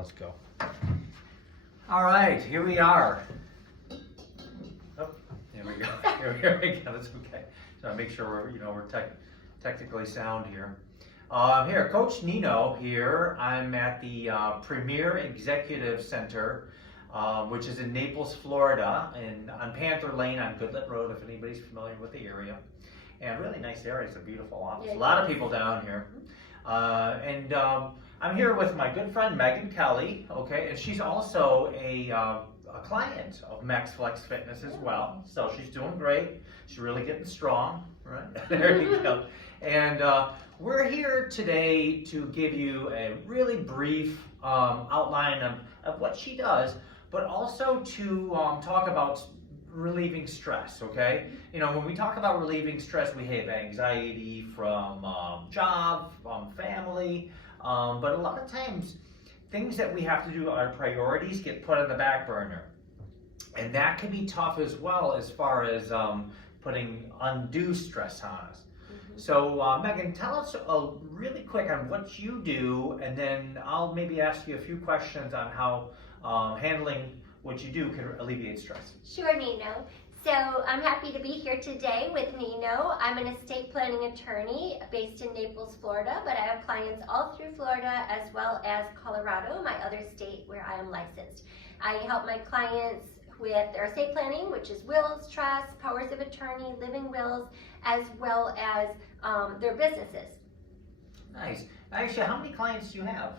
let's go. All right, here we are. Oh, here we go. Here we go. That's okay. So make sure we're technically sound here. Here, Coach Nino here. I'm at the Premier Executive Center, which is in Naples, Florida, and on Panther Lane on Goodlet Road, if anybody's familiar with the area. And really nice area. It's a beautiful office. Yeah, a lot of people down here. I'm here with my good friend Megan Kelly, okay, and she's also a client of Max Flex Fitness as well. So she's doing great. She's really getting strong, right? There you go. And we're here today to give you a really brief outline of what she does, but also to talk about relieving stress, okay? You know, when we talk about relieving stress, we have anxiety from job, from family, but a lot of times things that we have to do, our priorities, get put on the back burner. And that can be tough as well, as far as putting undue stress on us. So Megan, tell us really quick on what you do, and then I'll maybe ask you a few questions on how handling what you do can alleviate stress. Sure, Nino. So I'm happy to be here today with Nino. I'm an estate planning attorney based in Naples, Florida, but I have clients all through Florida as well as Colorado, my other state where I am licensed. I help my clients with their estate planning, which is wills, trusts, powers of attorney, living wills, as well as their businesses. Nice. Actually, how many clients do you have?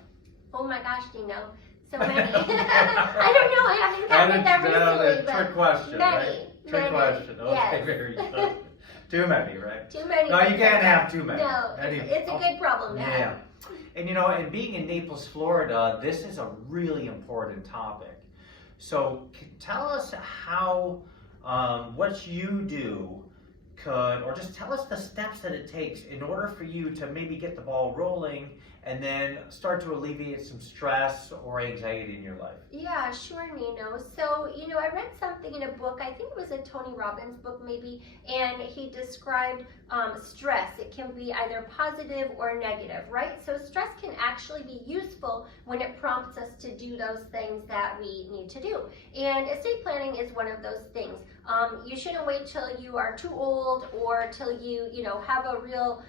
Oh my gosh, Nino. So many. I don't know. I haven't counted them recently, but trick question, many. Right? Trick question. Okay, yes. Very good. Too many, right? Too many. No, you can't have too many. No, it's a good problem to have. And you know, and being in Naples, Florida, this is a really important topic. So tell us how what you do could, or just tell us the steps that it takes in order for you to maybe get the ball rolling and then start to alleviate some stress or anxiety in your life. Yeah, sure, Nino. So, you know, I read something in a book, I think it was a Tony Robbins book maybe, and he described stress. It can be either positive or negative, right? So stress can actually be useful when it prompts us to do those things that we need to do. And estate planning is one of those things. You shouldn't wait till you are too old or till you have a real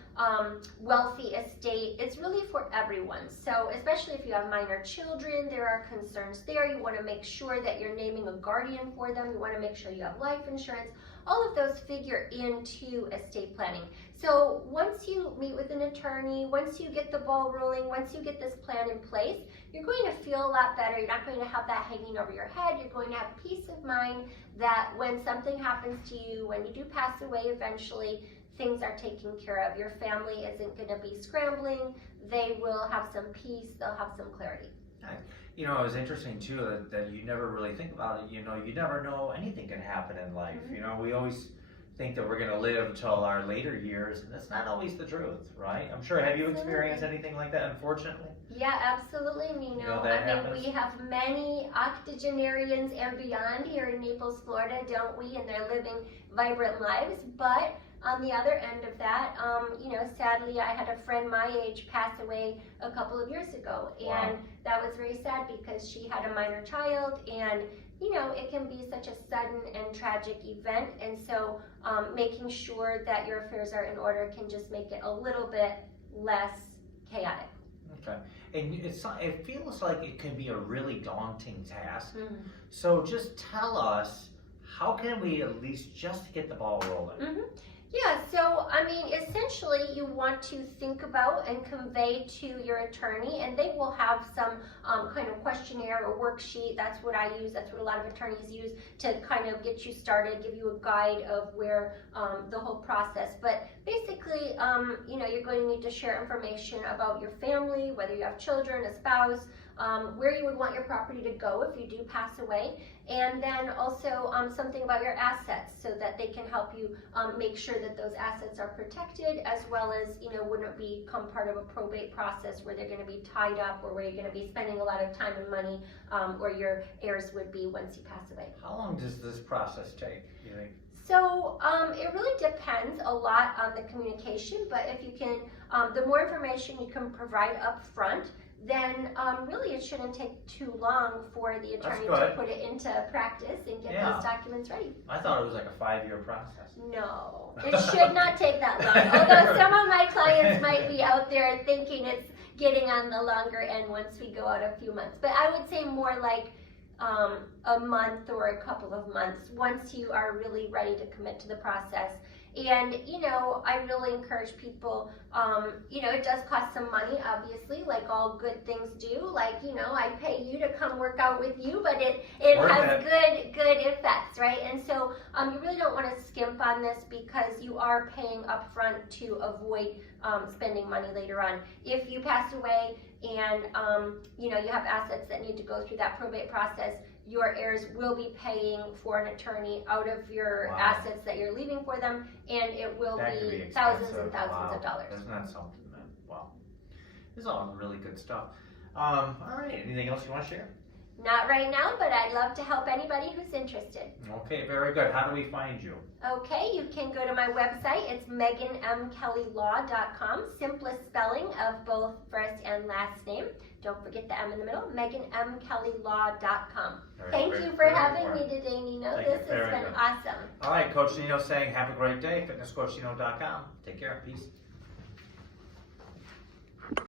wealthy estate. It's really for everyone. So especially if you have minor children, there are concerns there. You want to make sure that you're naming a guardian for them. You want to make sure you have life insurance. All of those figure into estate planning. So once you meet with an attorney, once you get the ball rolling, once you get this plan in place, you're going to feel a lot better. You're not going to have that hanging over your head. You're going to have peace of mind that when something happens to you, when you do pass away eventually, things are taken care of. Your family isn't going to be scrambling. They will have some peace. They'll have some clarity. You know, it was interesting too that you never really think about it. You know, you never know anything can happen in life. You know, we always think that we're going to live until our later years, and that's not always the truth, right? I'm sure. Have you experienced anything like that, unfortunately? Yeah, absolutely, Nino. We have many octogenarians and beyond here in Naples, Florida, don't we? And they're living vibrant lives. But on the other end of that, sadly, I had a friend my age pass away a couple of years ago. And that was very sad because she had a minor child, and it can be such a sudden and tragic event, and so making sure that your affairs are in order can just make it a little bit less chaotic. Okay, and it feels like it can be a really daunting task. So just tell us, how can we at least just get the ball rolling? Yeah, so I mean, essentially you want to think about and convey to your attorney, and they will have some kind of questionnaire or worksheet. That's what I use. That's what a lot of attorneys use to kind of get you started, give you a guide of where the whole process. But basically, you're going to need to share information about your family, whether you have children, a spouse, where you would want your property to go if you do pass away, and then also something about your assets so that they can help you make sure that those assets are protected, as well as wouldn't become part of a probate process where they're going to be tied up or where you're going to be spending a lot of time and money, or your heirs would be once you pass away. How long does this process take, you think? So it really depends a lot on the communication, but if you can, the more information you can provide up front, then really it shouldn't take too long for the attorney to good. put it into practice and get Yeah. those documents ready. I thought it was like a 5-year process. No, it should not take that long. Although some of my clients might be out there thinking it's getting on the longer end once we go out a few months. But I would say more like a month or a couple of months once you are really ready to commit to the process. And, you know, I really encourage people, you know, it does cost some money, obviously, like all good things do. Like, you know, I pay you to come work out with you, but it Worth has good effects, right? And so you really don't want to skimp on this because you are paying upfront to avoid spending money later on. If you pass away and, you know, you have assets that need to go through that probate process, your heirs will be paying for an attorney out of your Wow. assets that you're leaving for them, and it will That could be be thousands expensive. and thousands Wow. of dollars. Isn't that something, man? Wow. This is all really good stuff. All right, anything else you want to share? Not right now, but I'd love to help anybody who's interested. Okay, very good. How do we find you? Okay, you can go to my website. It's meganmkellylaw.com. Simplest spelling of both first and last name. Don't forget the M in the middle. meganmkellylaw.com. Thank you for having me today, Nino. Thank you. This has Very been good. awesome. All right, Coach Nino saying have a great day. FitnessCoachNino.com. Take care. Peace.